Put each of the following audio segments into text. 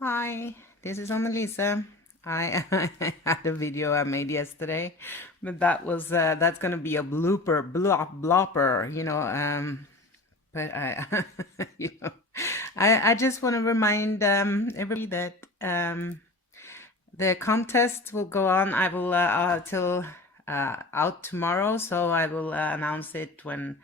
Hi, this is Annalisa. I, I had a video I made yesterday, but that's gonna be a blopper, but I, you know, I just want to remind everybody that the contest will go on. I will till out tomorrow, so I will announce it when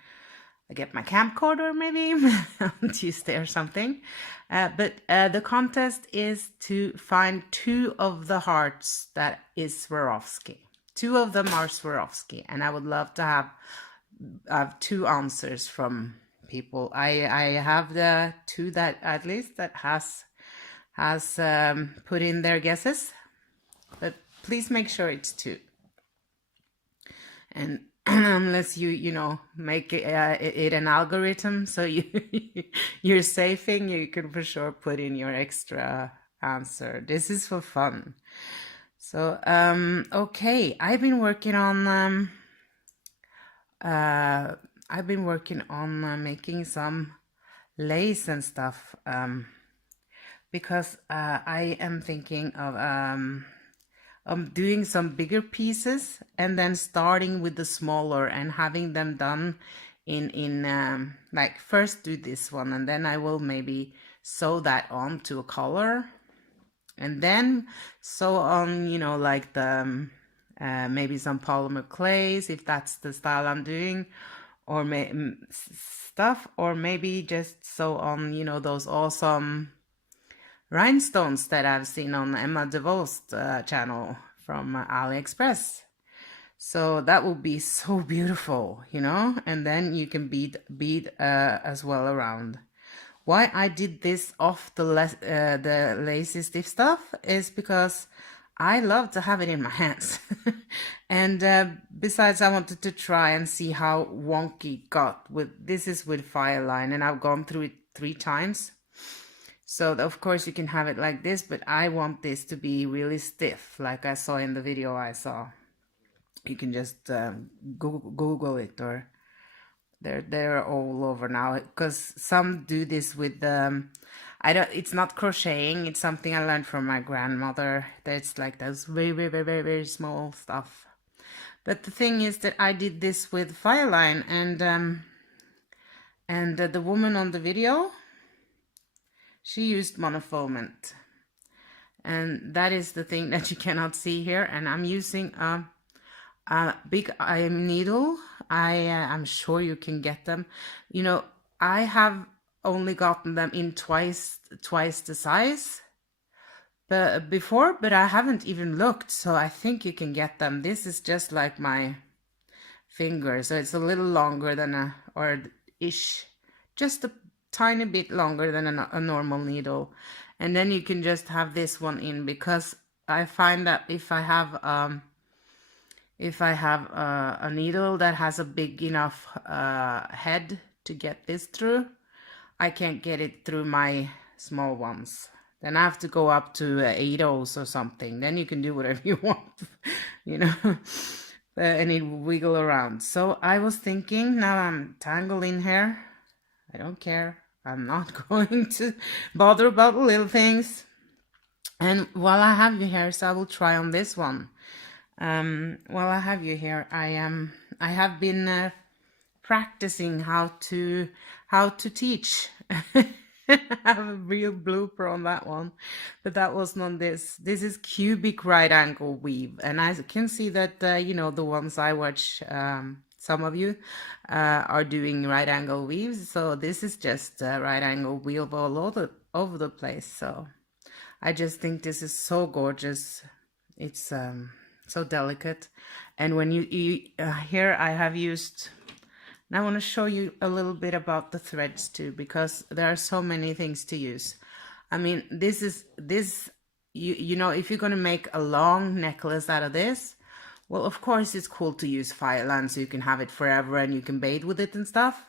I get my camcorder maybe on Tuesday or something. But the contest is to find two of the hearts that is Swarovski. Two of them are Swarovski, and I would love to have two answers from people. I have the two that at least that has put in their guesses, but please make sure it's two. And unless you make it an algorithm, so you're saving, you can for sure put in your extra answer. This is for fun. So okay, I've been working on making some lace and stuff because I am thinking of doing some bigger pieces and then starting with the smaller and having them done in like first do this one and then I will maybe sew that on to a color and then sew on, like the maybe some polymer clays if that's the style I'm doing, or stuff, or maybe just sew on, those awesome rhinestones that I've seen on Emma DeVos channel from AliExpress. So that will be so beautiful, and then you can bead as well around. Why I did this off the lacy stiff stuff is because I love to have it in my hands. And besides, I wanted to try and see how wonky it got. This is with Fireline, and I've gone through it 3 times. So of course you can have it like this, but I want this to be really stiff, like I saw in the video I saw. You can just Google it, or they're all over now, because some do this with it's not crocheting, it's something I learned from my grandmother. That's like those very, very, very, very, very small stuff. But the thing is that I did this with Fireline, and the woman on the video, she used monofilament, and that is the thing that you cannot see here. And I'm using a big iron needle. I'm sure you can get them. I have only gotten them in twice the size before, but I haven't even looked, so I think you can get them. This is just like my finger, so it's a little longer than just a tiny bit longer than a normal needle. And then you can just have this one in, because I find that if I have a needle that has a big enough head to get this through, I can't get it through my small ones. Then I have to go up to 8/0 or something. Then you can do whatever you want, and it wiggle around. So I was thinking, now I'm tangled in here. I don't care. I'm not going to bother about the little things. And while I have you here, so I will try on this one. While I have you here, I have been practicing how to teach. I have a real blooper on that one, but that wasn't on this. This is cubic right angle weave, and I can see that the ones I watch, some of you are doing right angle weaves, so this is just right angle weave all over the place. So I just think this is so gorgeous. It's so delicate. And when you here I have used, and I want to show you a little bit about the threads too, because there are so many things to use. I mean, this if you're going to make a long necklace out of this, well, of course it's cool to use Fireline so you can have it forever and you can bathe with it and stuff,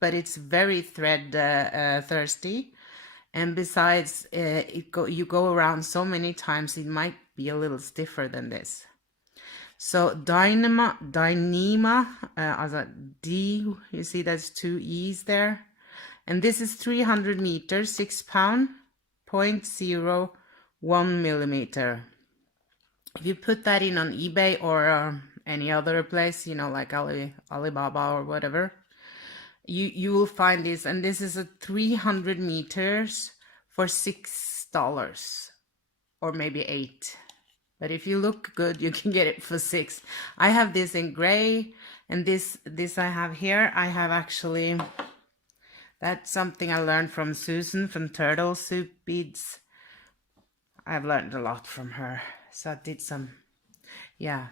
but it's very thread thirsty. And besides, you go around so many times, it might be a little stiffer than this. So Dyneema, as a D, you see that's 2 E's there. And this is 300 meters, 6 pound 0.01 millimeter. If you put that in on eBay or any other place, you know, like Alibaba or whatever, you will find this, and this is a 300 meters for $6 or maybe $8. But if you look good, you can get it for $6. I have this in gray, and this I have here. I have actually, that's something I learned from Susan from Turtle Seedbeads. I've learned a lot from her. So I did some, yeah,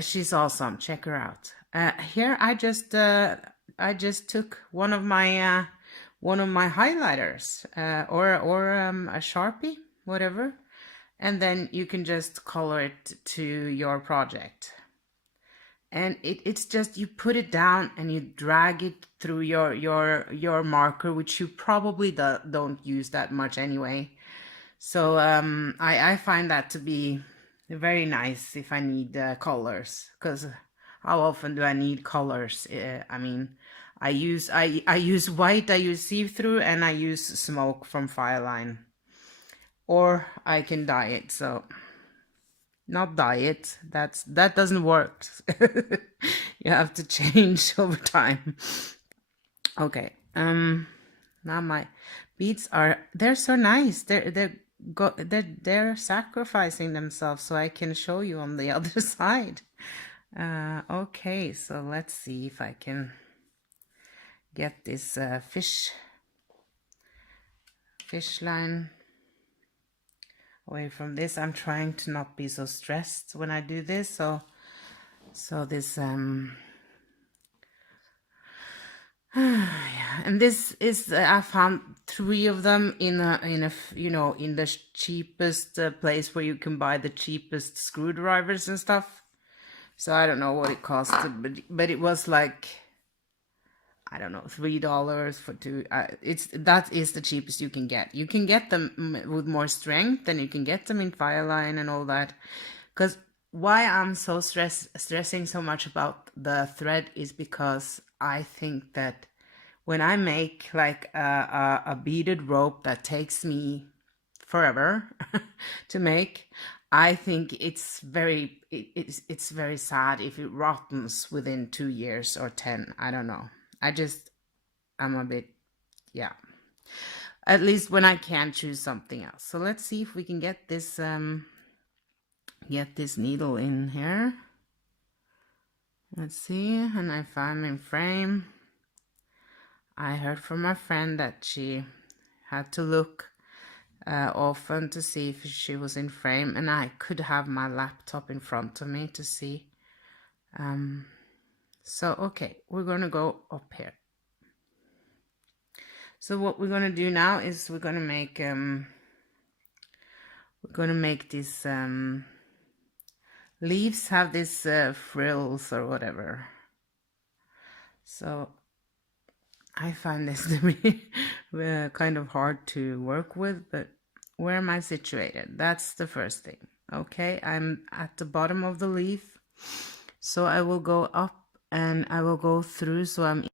she's awesome. Check her out. Here I just took one of my highlighters or a Sharpie, whatever, and then you can just color it to your project. And it's just, you put it down and you drag it through your marker, which you probably don't use that much anyway. So I find that to be very nice if I need colors, because how often do I need colors? I mean, I use white, I use see-through, and I use smoke from Fireline, or I can dye it. So not dye it, that doesn't work. You have to change over time. Okay, now my beads they're so nice. They're sacrificing themselves so I can show you on the other side. Okay, so let's see if I can get this fish line away from this. I'm trying to not be so stressed when I do this. So this yeah, and this is I found 3 of them in a you know, in the cheapest place where you can buy the cheapest screwdrivers and stuff. So I don't know what it cost, but it was like, I don't know, $3 for 2. That is the cheapest you can get. You can get them with more strength, and you can get them in Fireline and all that. Because why I'm so stressing so much about the thread is because I think that when I make like a beaded rope that takes me forever to make, I think it's very sad if it rottens within 2 years or 10. I don't know. I'm a bit, yeah. At least when I can choose something else. So let's see if we can get this needle in here. Let's see, and I found in frame. I heard from my friend that she had to look often to see if she was in frame, and I could have my laptop in front of me to see. So okay, we're gonna go up here. So what we're gonna do now is we're gonna make these leaves have this frills or whatever. So I find this to be kind of hard to work with, but where am I situated? That's the first thing. Okay, I'm at the bottom of the leaf, so I will go up and I will go through, so I'm